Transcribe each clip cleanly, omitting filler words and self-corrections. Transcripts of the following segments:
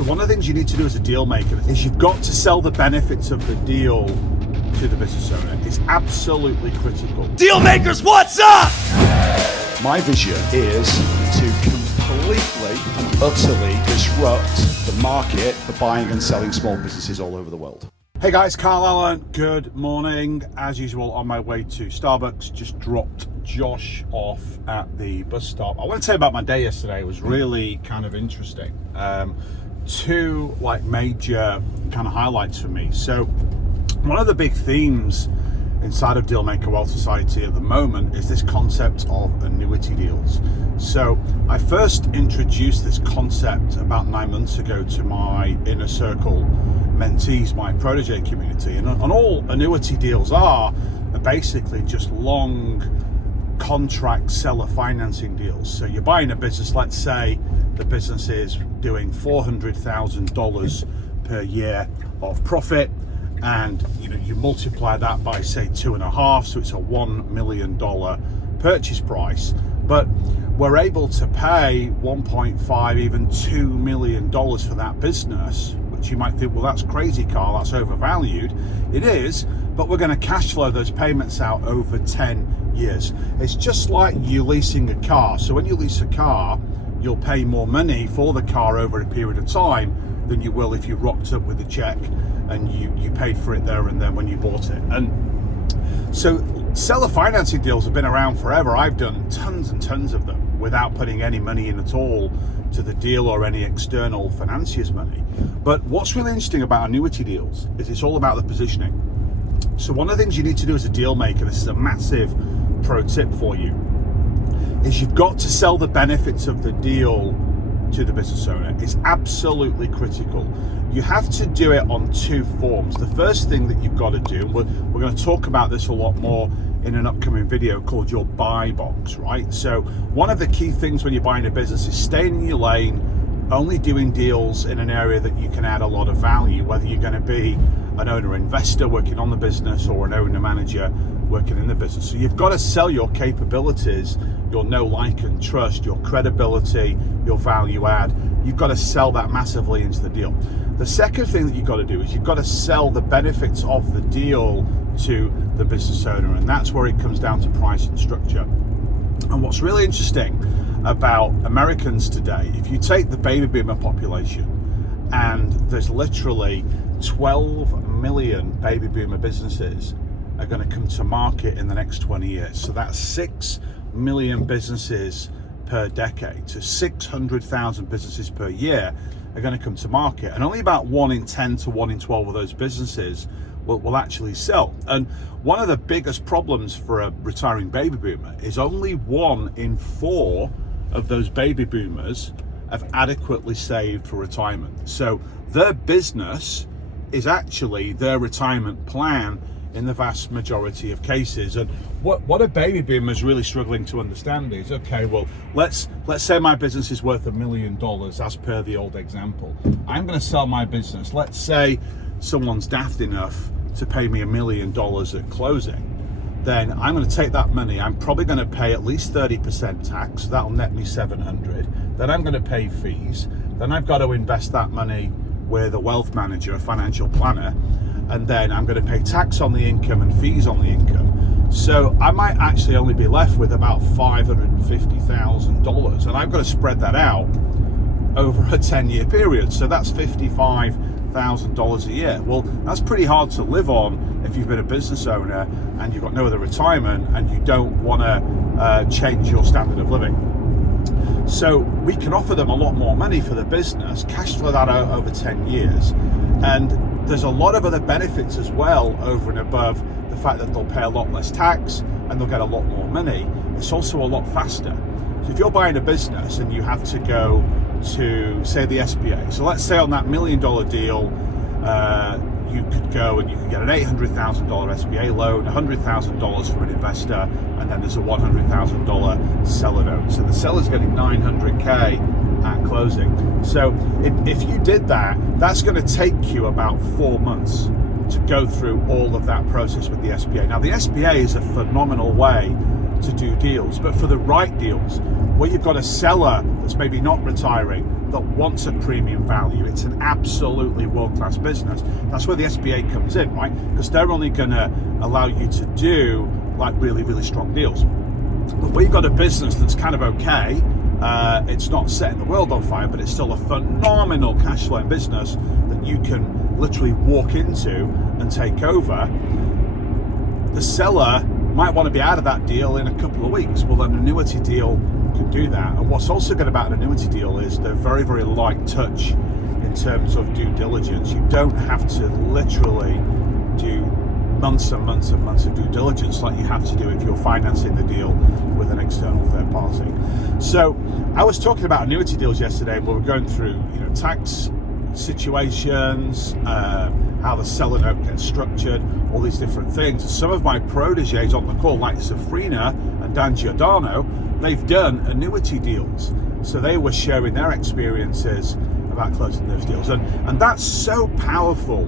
So one of the things you need to do as a deal maker is you've got to sell the benefits of the deal to the business owner. It's absolutely critical. Dealmakers, what's up? My vision is to completely and utterly disrupt the market for buying and selling small businesses all over the world. Hey guys, Carl Allen, good morning. As usual, on my way to Starbucks, just dropped Josh off at the bus stop. I want to tell you about my day yesterday. It was really kind of interesting. Two major kind of highlights for me. So one of the big themes inside of Dealmaker Wealth Society at the moment is this concept of annuity deals. So I first introduced this concept about 9 months ago to my inner circle mentees, my protege community, and all annuity deals are basically just long contract seller financing deals. So you're buying a business, let's say the business is doing $400,000 per year of profit, and you multiply that by say 2.5, so it's a $1 million purchase price, but we're able to pay 1.5, even $2 million for that business, which you might think, well, that's crazy, Carl, that's overvalued. It is, but we're going to cash flow those payments out over 10 years. It's just like you leasing a car. So when you lease a car, you'll pay more money for the car over a period of time than you will if you rocked up with a check and you paid for it there and then when you bought it. And so seller financing deals have been around forever. I've done tons and tons of them without putting any money in at all to the deal or any external financiers money. But what's really interesting about annuity deals is it's all about the positioning. So one of the things you need to do as a deal maker, this is a massive pro tip for you, is you've got to sell the benefits of the deal to the business owner. It's absolutely critical. You have to do it on two forms. The first thing that you've got to do, we're going to talk about this a lot more in an upcoming video called your buy box, right? So one of the key things when you're buying a business is staying in your lane, only doing deals in an area that you can add a lot of value, whether you're going to be an owner investor working on the business or an owner manager working in the business. So you've got to sell your capabilities, your know, like, and trust, your credibility, your value add. You've got to sell that massively into the deal. The second thing that you've got to do is you've got to sell the benefits of the deal to the business owner, and that's where it comes down to price and structure. And what's really interesting about Americans today, if you take the baby boomer population, and there's literally 12 million baby boomer businesses are going to come to market in the next 20 years. So that's 6 million businesses per decade. So 600,000 businesses per year are going to come to market. And only about 1 in 10 to 1 in 12 of those businesses will actually sell. And one of the biggest problems for a retiring baby boomer is only 1 in 4 of those baby boomers have adequately saved for retirement. So their business is actually their retirement plan in the vast majority of cases. And what a baby boomer is really struggling to understand is, okay, well, let's say my business is worth $1 million as per the old example. I'm going to sell my business. Let's say someone's daft enough to pay me $1 million at closing. Then I'm going to take that money. I'm probably going to pay at least 30% tax. That'll net me $700. Then I'm going to pay fees. Then I've got to invest that money with a wealth manager, a financial planner, and then I'm going to pay tax on the income and fees on the income. So I might actually only be left with about $550,000, and I've got to spread that out over a 10-year period. So that's $55,000 a year. Well, that's pretty hard to live on if you've been a business owner and you've got no other retirement and you don't want to change your standard of living. So we can offer them a lot more money for the business, cash flow that out over 10 years. And there's a lot of other benefits as well over and above the fact that they'll pay a lot less tax and they'll get a lot more money. It's also a lot faster. So if you're buying a business and you have to go to, say, the SBA. So let's say on that $1 million deal, you could go and you could get an $800,000 SBA loan, $100,000 from an investor, and then there's a $100,000 seller note. So the seller's getting $900K at closing. So if you did that, that's going to take you about 4 months to go through all of that process with the SBA. Now, the SBA is a phenomenal way to do deals, but for the right deals, where you've got a seller that's maybe not retiring, that wants a premium value. It's an absolutely world-class business. That's where the SBA comes in, right? Because they're only going to allow you to do like really, really strong deals. But we've got a business that's kind of okay. It's not setting the world on fire, but it's still a phenomenal cash flowing business that you can literally walk into and take over. The seller might want to be out of that deal in a couple of weeks. Well, an annuity deal can do that. And what's also good about an annuity deal is they're very, very light touch in terms of due diligence. You don't have to literally do months and months and months of due diligence like you have to do if you're financing the deal with an external third party. So I was talking about annuity deals yesterday, and we were going through, tax situations, how the seller note gets structured, all these different things. Some of my proteges on the call, like Safrina and Dan Giordano, they've done annuity deals. So they were sharing their experiences about closing those deals. And that's so powerful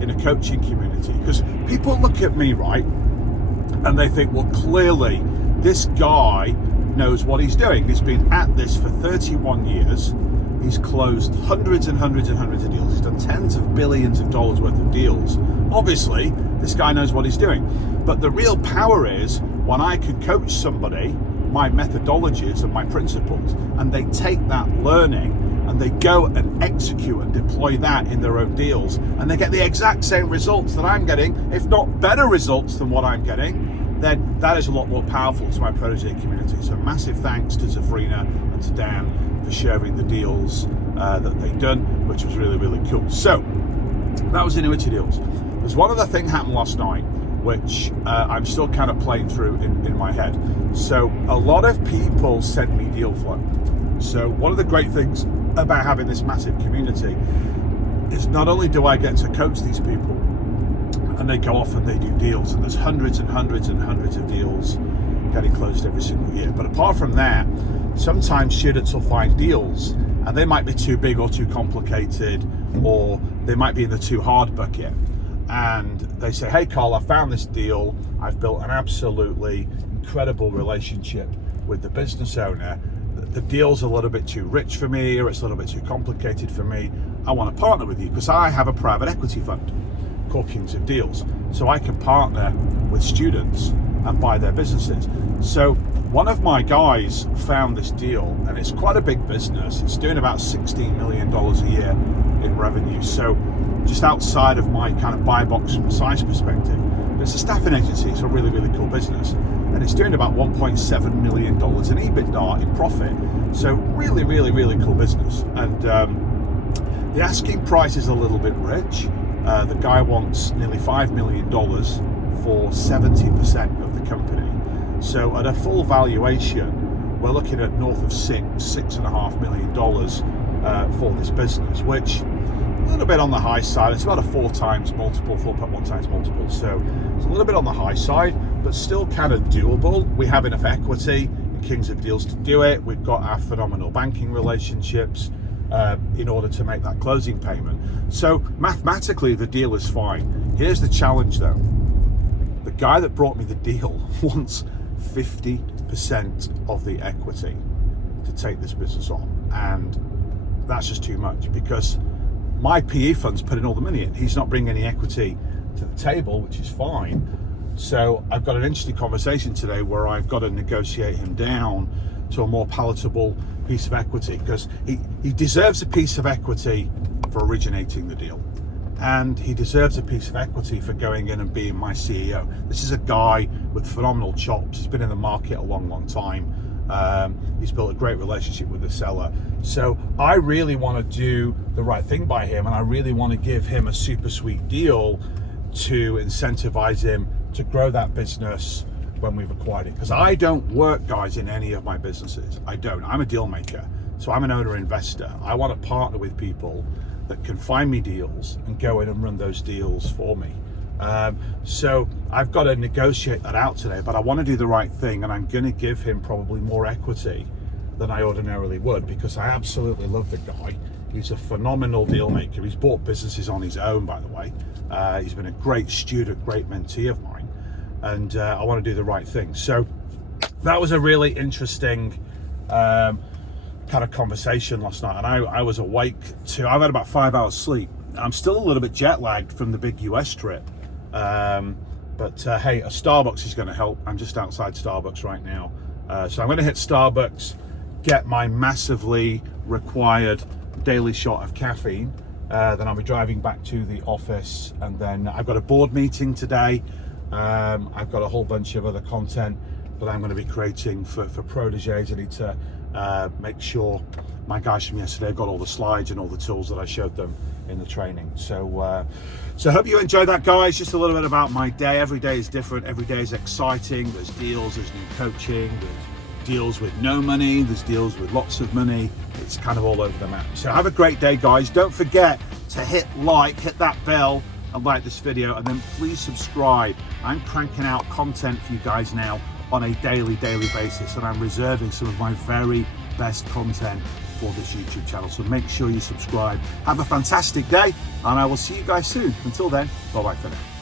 in a coaching community, because people look at me, right, and they think, well, clearly this guy knows what he's doing. He's been at this for 31 years. He's closed hundreds and hundreds and hundreds of deals. He's done tens of billions of dollars worth of deals. Obviously, this guy knows what he's doing. But the real power is when I can coach somebody, my methodologies and my principles, and they take that learning and they go and execute and deploy that in their own deals, and they get the exact same results that I'm getting, if not better results than what I'm getting, then that is a lot more powerful to my protege community. So massive thanks to Safrina and to Dan for sharing the deals that they've done, which was really, really cool. So that was annuity deals. There's one other thing happened last night, which I'm still kind of playing through in my head. So a lot of people sent me deal flow. So one of the great things about having this massive community is not only do I get to coach these people and they go off and they do deals, and there's hundreds and hundreds and hundreds of deals getting closed every single year. But apart from that, sometimes students will find deals and they might be too big or too complicated, or they might be in the too hard bucket. And they say, hey, Carl, I found this deal. I've built an absolutely incredible relationship with the business owner. The deal's a little bit too rich for me, or it's a little bit too complicated for me. I want to partner with you because I have a private equity fund called Kings of Deals. So I can partner with students and buy their businesses. So one of my guys found this deal, and it's quite a big business. It's doing about $16 million a year in revenue. So just outside of my kind of buy box from a size perspective. It's a staffing agency. It's a really, really cool business. And it's doing about $1.7 million in EBITDA in profit. So really, really, really cool business. And the asking price is a little bit rich. The guy wants nearly $5 million for 70% of the company. So at a full valuation, we're looking at north of $6.5 million for this business, which a little bit on the high side. It's about a 4.1 times multiple. So it's a little bit on the high side, but still kind of doable. We have enough equity in Kings of Deals to do it. We've got our phenomenal banking relationships in order to make that closing payment. So mathematically, the deal is fine. Here's the challenge though. The guy that brought me the deal wants 50% of the equity to take this business on. And that's just too much, because my PE fund's putting all the money in. He's not bringing any equity to the table, which is fine. So I've got an interesting conversation today where I've got to negotiate him down to a more palatable piece of equity, because he deserves a piece of equity for originating the deal. And he deserves a piece of equity for going in and being my CEO. This is a guy with phenomenal chops. He's been in the market a long, long time. He's built a great relationship with the seller. So I really want to do the right thing by him, and I really want to give him a super sweet deal to incentivize him to grow that business when we've acquired it. Because I don't work, guys, in any of my businesses. I don't. I'm a deal maker. So I'm an owner investor. I want to partner with people that can find me deals and go in and run those deals for me. So I've got to negotiate that out today, but I want to do the right thing, and I'm going to give him probably more equity than I ordinarily would, because I absolutely love the guy. He's a phenomenal deal maker. He's bought businesses on his own, by the way. He's been a great student, great mentee of mine, and I want to do the right thing. So that was a really interesting kind of conversation last night, and I was awake too. I've had about 5 hours sleep. I'm still a little bit jet lagged from the big US trip. But hey, a Starbucks is going to help. I'm just outside Starbucks right now. So I'm going to hit Starbucks, get my massively required daily shot of caffeine. Then I'll be driving back to the office, and then I've got a board meeting today. I've got a whole bunch of other content that I'm going to be creating for proteges. I need to make sure my guys from yesterday got all the slides and all the tools that I showed them in the training. So I hope you enjoyed that, guys. Just a little bit about my day. Every day is different. Every day is exciting. There's deals, there's new coaching, there's deals with no money, there's deals with lots of money. It's kind of all over the map. So have a great day, guys. Don't forget to hit that bell and like this video, and then please subscribe. I'm cranking out content for you guys now on a daily basis, and I'm reserving some of my very best content for this YouTube channel. So make sure you subscribe. Have a fantastic day, and I will see you guys soon. Until then, bye-bye for now.